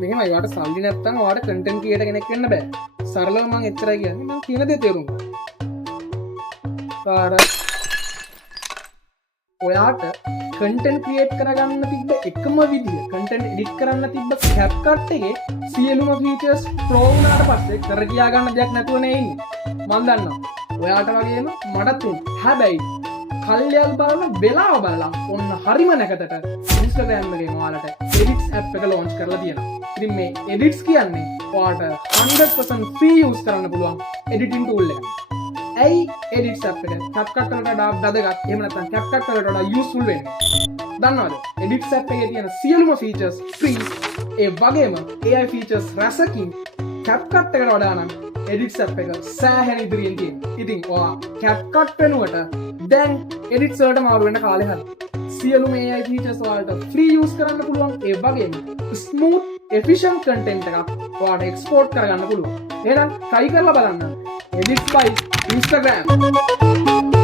මෙහෙම ඒවට සල්ලි නැත්තම් ඔයාලට කන්ටෙන්ට් ක්‍රියේටර් කෙනෙක් වෙන්න බෑ. සරලව මම එච්චරයි කියන්නේ. මම කියන දේ තේරුම් ගන්න. ඔයාට කන්ටෙන්ට් ක්‍රියේට් කරගන්න තිබ්බ එකම විදිය කන්ටෙන්ට් එඩිට් කරන්න තිබ්බ CapCut එකේ සියලුම ෆීචර්ස් ප්‍රෝ වුණාට පස්සේ කර කියා ගන්න දෙයක් නැතුව නේ ඉන්නේ. මම දන්නවා. ඔයාට වගේම මටත් තියෙනවා. හැබැයි කල්යල් බලන වෙලාව බලලා ඔන්න හරිම නැකතට Instagram එකේ ඔයාලට edits app එක launch කරලා තියෙනවා. ඉතින් මේ edits කියන්නේ ඔයාලට 100% free use කරන්න පුළුවන් editing tool එකක්. ඇයි edits app එක CapCut වලට වඩා වැදගත්? එහෙම නැත්නම් CapCut වලට වඩා useful වෙන්නේ? දන්නවද? edits app එකේ තියෙන සියලුම features free. ඒ වගේම AI features රැසකින් CapCut එකට වඩා නම් edits app එක සෑහෙන ඉදිරියෙන් තියෙනවා. ඉතින් ඔයා CapCut වෙනුවට දැන් edits වලට මාරු වෙන කාලේ හරි. සියලුම AI features වලට free use කරන්න පුළුවන්. ඒ වගේම smooth efficient content එකක් ඔයාලට export කරගන්න පුළුවන්. එහෙනම් try කරලා බලන්න. edits by Instagram.